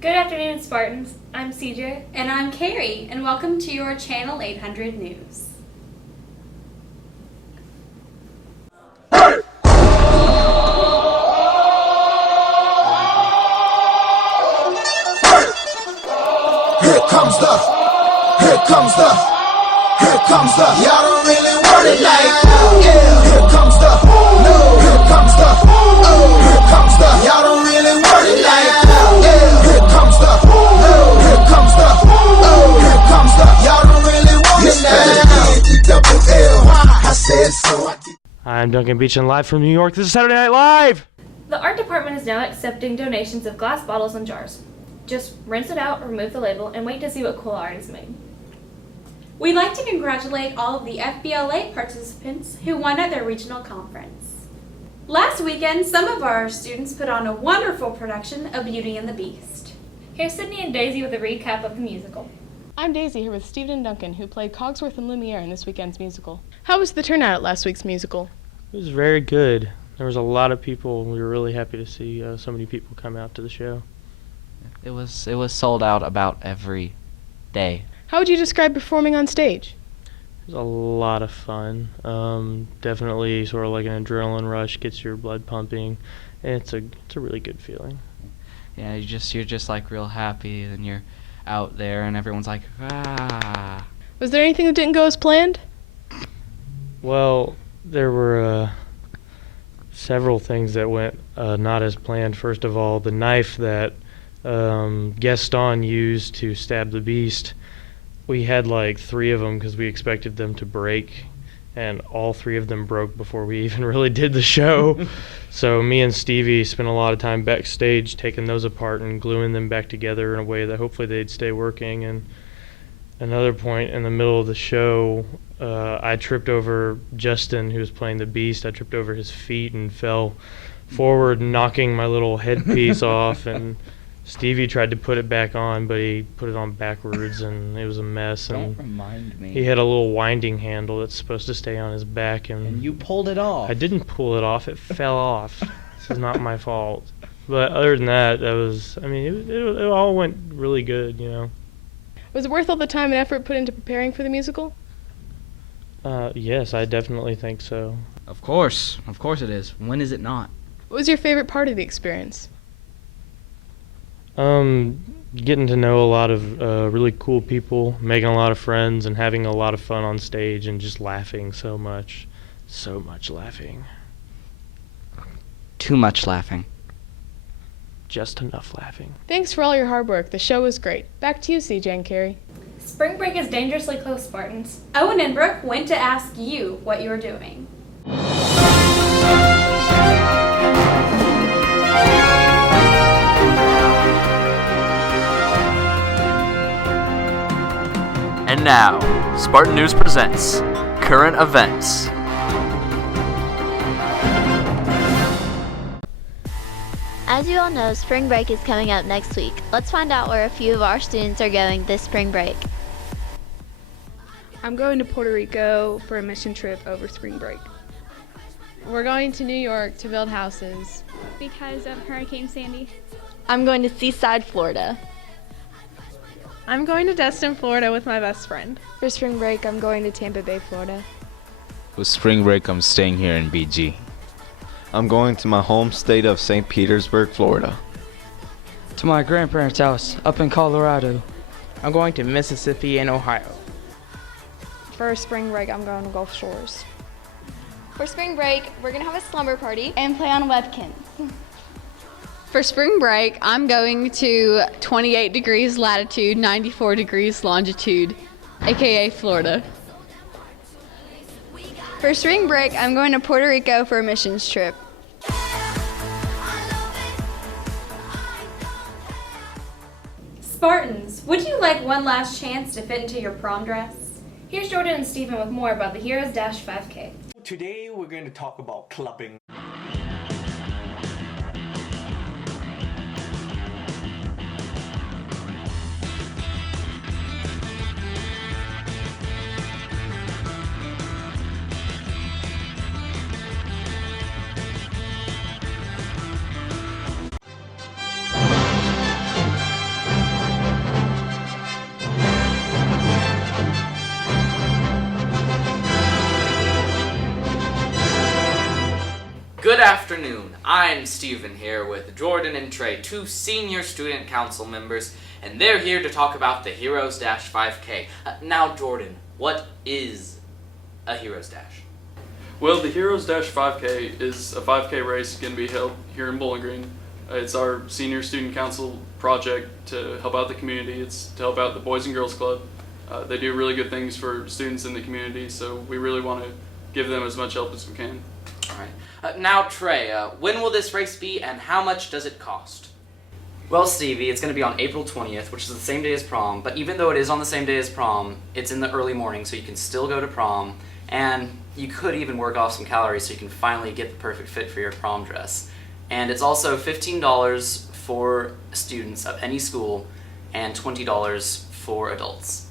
Good afternoon, Spartans. I'm CJ. And I'm Carrie, and welcome to your Channel 800 News. Here comes the, y'all don't really want it like, yeah. Here comes the, no. Here comes the, oh. Here comes the, y'all don't really want it like, yeah. Here comes the, no. Here comes the, oh. Here comes the, y'all don't really want it like, E-double-L. I said so. I'm Duncan Beach and live from New York. This is Saturday Night Live! The art department is now accepting donations of glass bottles and jars. Just rinse it out, remove the label, and wait to see what cool art is made. We'd like to congratulate all of the FBLA participants who won at their regional conference. Last weekend, some of our students put on a wonderful production of Beauty and the Beast. Here's Sydney and Daisy with a recap of the musical. I'm Daisy here with Stephen and Duncan, who played Cogsworth and Lumiere in this weekend's musical. How was the turnout at last week's musical? It was very good. There was a lot of people. We were really happy to see so many people come out to the show. It was sold out about every day. How would you describe performing on stage? It was a lot of fun. Definitely sort of like an adrenaline rush, gets your blood pumping, and it's a really good feeling. Yeah, you're just like real happy, and you're out there, and everyone's like, ah. Was there anything that didn't go as planned? Well, there were several things that went not as planned. First of all, the knife that Gaston used to stab the beast. We had like 3 of them because we expected them to break, and all 3 of them broke before we even really did the show. So me and Stevie spent a lot of time backstage taking those apart and gluing them back together in a way that hopefully they'd stay working. And another point in the middle of the show, I tripped over Justin, who was playing the beast. I tripped over his feet and fell forward, knocking my little headpiece off, and Stevie tried to put it back on, but he put it on backwards, and it was a mess. And don't remind me. He had a little winding handle that's supposed to stay on his back, And you pulled it off. I didn't pull it off. It fell off. This is not my fault. But other than that, it all went really good, you know. Was it worth all the time and effort put into preparing for the musical? Yes, I definitely think so. Of course it is. When is it not? What was your favorite part of the experience? Getting to know a lot of really cool people, making a lot of friends, and having a lot of fun on stage, and just laughing so much laughing. Too much laughing. Just enough laughing. Thanks for all your hard work. The show was great. Back to you, CJ and Carrie. Spring break is dangerously close, Spartans. Owen and Brooke went to ask you what you were doing. And now, Spartan News presents Current Events. As you all know, spring break is coming up next week. Let's find out where a few of our students are going this spring break. I'm going to Puerto Rico for a mission trip over spring break. We're going to New York to build houses. Because of Hurricane Sandy. I'm going to Seaside, Florida. I'm going to Destin, Florida with my best friend. For spring break, I'm going to Tampa Bay, Florida. For spring break, I'm staying here in BG. I'm going to my home state of St. Petersburg, Florida. To my grandparents' house up in Colorado. I'm going to Mississippi and Ohio. For spring break, I'm going to Gulf Shores. For spring break, we're going to have a slumber party and play on Webkins. For spring break, I'm going to 28 degrees latitude, 94 degrees longitude, aka Florida. For spring break, I'm going to Puerto Rico for a missions trip. Spartans, would you like one last chance to fit into your prom dress? Here's Jordan and Stephen with more about the Heroes Dash 5K. Today we're going to talk about clubbing. I'm Steven here with Jordan and Trey, 2 senior student council members, and they're here to talk about the Heroes Dash 5K. Now, Jordan, what is a Heroes Dash? Well, the Heroes Dash 5K is a 5K race going to be held here in Bowling Green. It's our senior student council project to help out the community. It's to help out the Boys and Girls Club. They do really good things for students in the community, so we really want to give them as much help as we can. All right. Now, Trey, when will this race be and how much does it cost? Well, Stevie, it's going to be on April 20th, which is the same day as prom, but even though it is on the same day as prom, it's in the early morning, so you can still go to prom, and you could even work off some calories so you can finally get the perfect fit for your prom dress. And it's also $15 for students of any school and $20 for adults.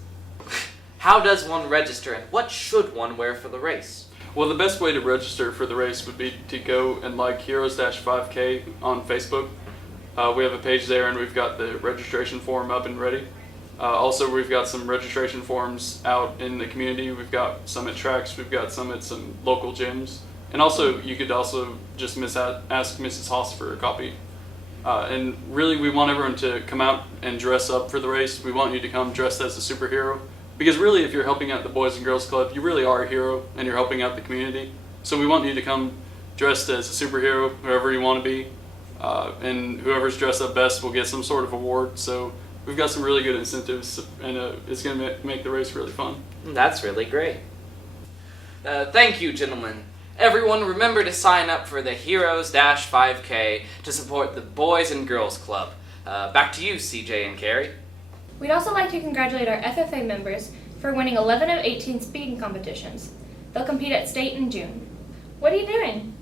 How does one register and what should one wear for the race? Well, the best way to register for the race would be to go and like Heroes Dash 5K on Facebook. We have a page there and we've got the registration form up and ready. Also, we've got some registration forms out in the community. We've got some at tracks, we've got some at some local gyms. And also, you could also just ask Mrs. Haas for a copy. And really, we want everyone to come out and dress up for the race. We want you to come dressed as a superhero. Because really, if you're helping out the Boys and Girls Club, you really are a hero and you're helping out the community. So we want you to come dressed as a superhero, whoever you want to be. And whoever's dressed up best will get some sort of award. So we've got some really good incentives and it's going to make the race really fun. That's really great. Thank you, gentlemen. Everyone remember to sign up for the Heroes Dash 5K to support the Boys and Girls Club. Back to you, CJ and Carrie. We'd also like to congratulate our FFA members for winning 11 of 18 speaking competitions. They'll compete at state in June. What are you doing?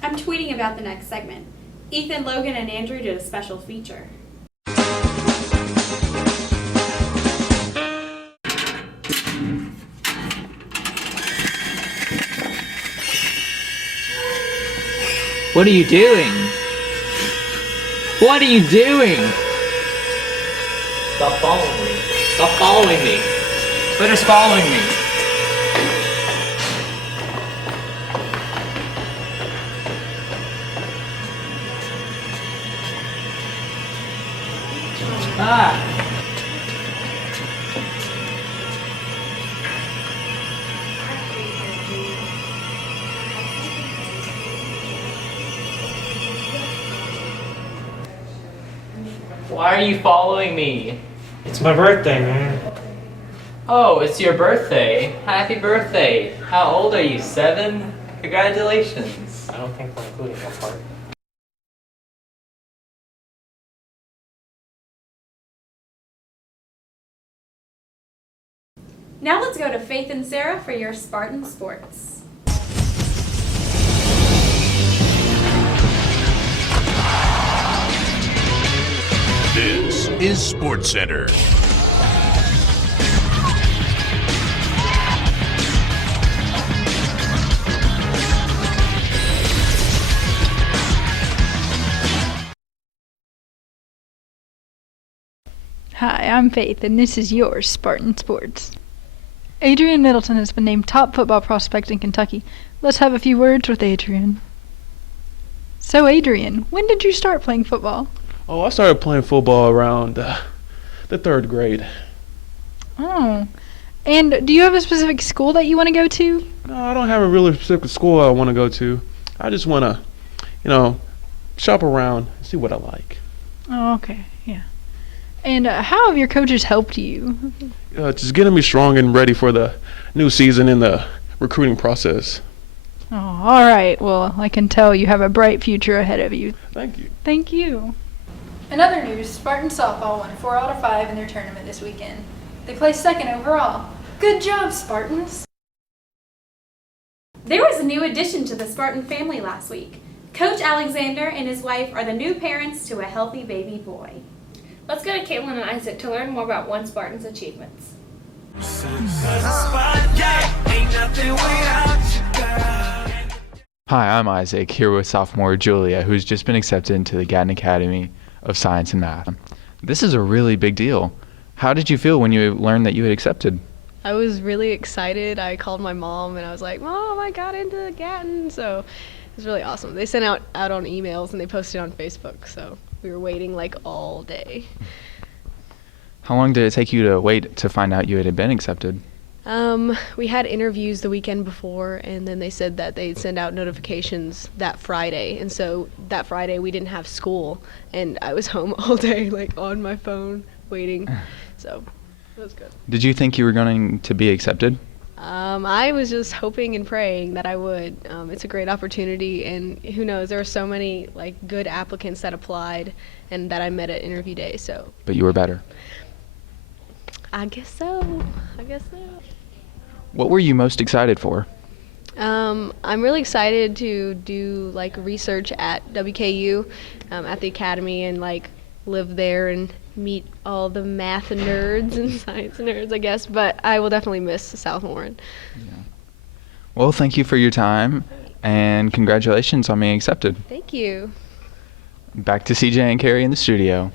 I'm tweeting about the next segment. Ethan, Logan, and Andrew did a special feature. What are you doing? What are you doing? Stop following me. Stop following me. Twitter's following me. Ah. Why are you following me? It's my birthday, man. Oh, it's your birthday. Happy birthday. How old are you? 7? Congratulations. I don't think we're including that part. Now let's go to Faith and Sarah for your Spartan Sports. This is Sports Center. Hi, I'm Faith, and this is your Spartan Sports. Adrian Middleton has been named top football prospect in Kentucky. Let's have a few words with Adrian. So, Adrian, when did you start playing football? Oh, I started playing football around the 3rd grade. Oh. And do you have a specific school that you want to go to? No, I don't have a really specific school I want to go to. I just want to, shop around, see what I like. Oh, okay, yeah. And how have your coaches helped you? Just getting me strong and ready for the new season in the recruiting process. Oh, all right. Well, I can tell you have a bright future ahead of you. Thank you. Thank you. In other news, Spartan softball won 4 out of 5 in their tournament this weekend. They placed 2nd overall. Good job, Spartans! There was a new addition to the Spartan family last week. Coach Alexander and his wife are the new parents to a healthy baby boy. Let's go to Caitlin and Isaac to learn more about one Spartan's achievements. Hi, I'm Isaac, here with sophomore Julia, who's just been accepted into the Gatton Academy of Science and Math. This is a really big deal. How did you feel when you learned that you had accepted? I was really excited. I called my mom and I was like, Mom, I got into Gatton. So was really awesome. They sent out on emails and they posted on Facebook, so we were waiting like all day. How long did it take you to wait to find out you had been accepted? We had interviews the weekend before, and then they said that they'd send out notifications that Friday, and so that Friday we didn't have school, and I was home all day, like on my phone, waiting, so it was good. Did you think you were going to be accepted? I was just hoping and praying that I would. It's a great opportunity, and who knows, there were so many like good applicants that applied and that I met at interview day, so. But you were better. I guess so. What were you most excited for? I'm really excited to do like research at WKU, at the academy, and like live there and meet all the math nerds and science nerds, I guess. But I will definitely miss South Warren. Well, thank you for your time, and congratulations on being accepted. Thank you. Back to CJ and Carrie in the studio.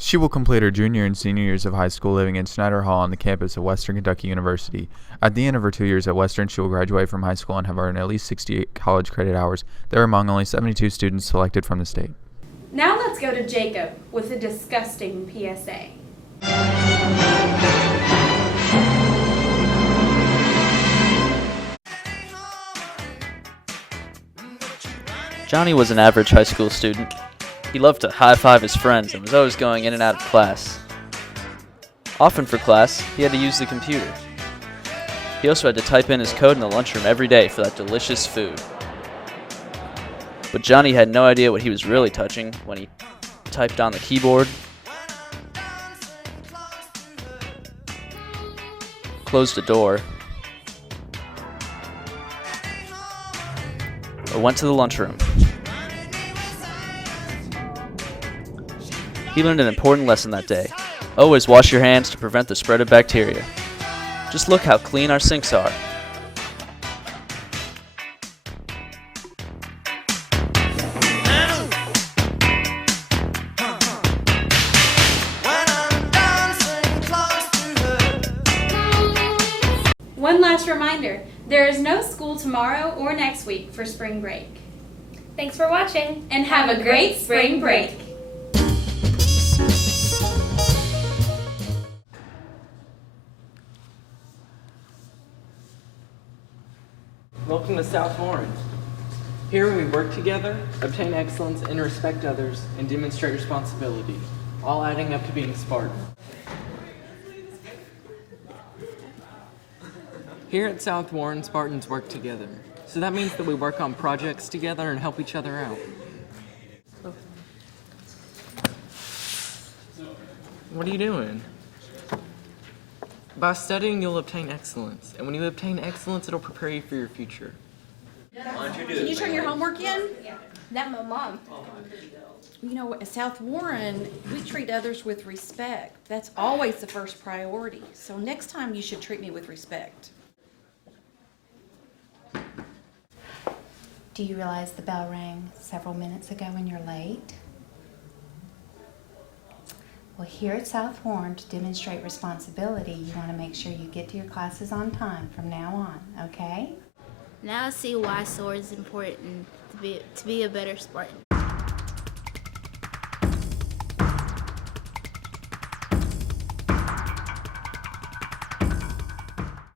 She will complete her junior and senior years of high school living in Snyder Hall on the campus of Western Kentucky University. At the end of her 2 years at Western, she will graduate from high school and have earned at least 68 college credit hours. They are among only 72 students selected from the state. Now let's go to Jacob with a disgusting PSA. Johnny was an average high school student. He loved to high-five his friends and was always going in and out of class. Often for class, he had to use the computer. He also had to type in his code in the lunchroom every day for that delicious food. But Johnny had no idea what he was really touching when he typed on the keyboard, closed the door, or went to the lunchroom. He learned an important lesson that day. Always wash your hands to prevent the spread of bacteria. Just look how clean our sinks are. One last reminder, there is no school tomorrow or next week for spring break. Thanks for watching. And have a great spring break. Welcome to South Warren. Here we work together, obtain excellence, and respect others, and demonstrate responsibility, all adding up to being Spartan. Here at South Warren, Spartans work together. So that means that we work on projects together and help each other out. What are you doing? By studying, you'll obtain excellence. And when you obtain excellence, it'll prepare you for your future. Can you turn your homework in? That my mom. You know, at South Warren, we treat others with respect. That's always the first priority. So next time you should treat me with respect. Do you realize the bell rang several minutes ago and you're late? Well, here at South Warren, to demonstrate responsibility, you want to make sure you get to your classes on time from now on, okay? Now I see why SOAR is important to be a better Spartan.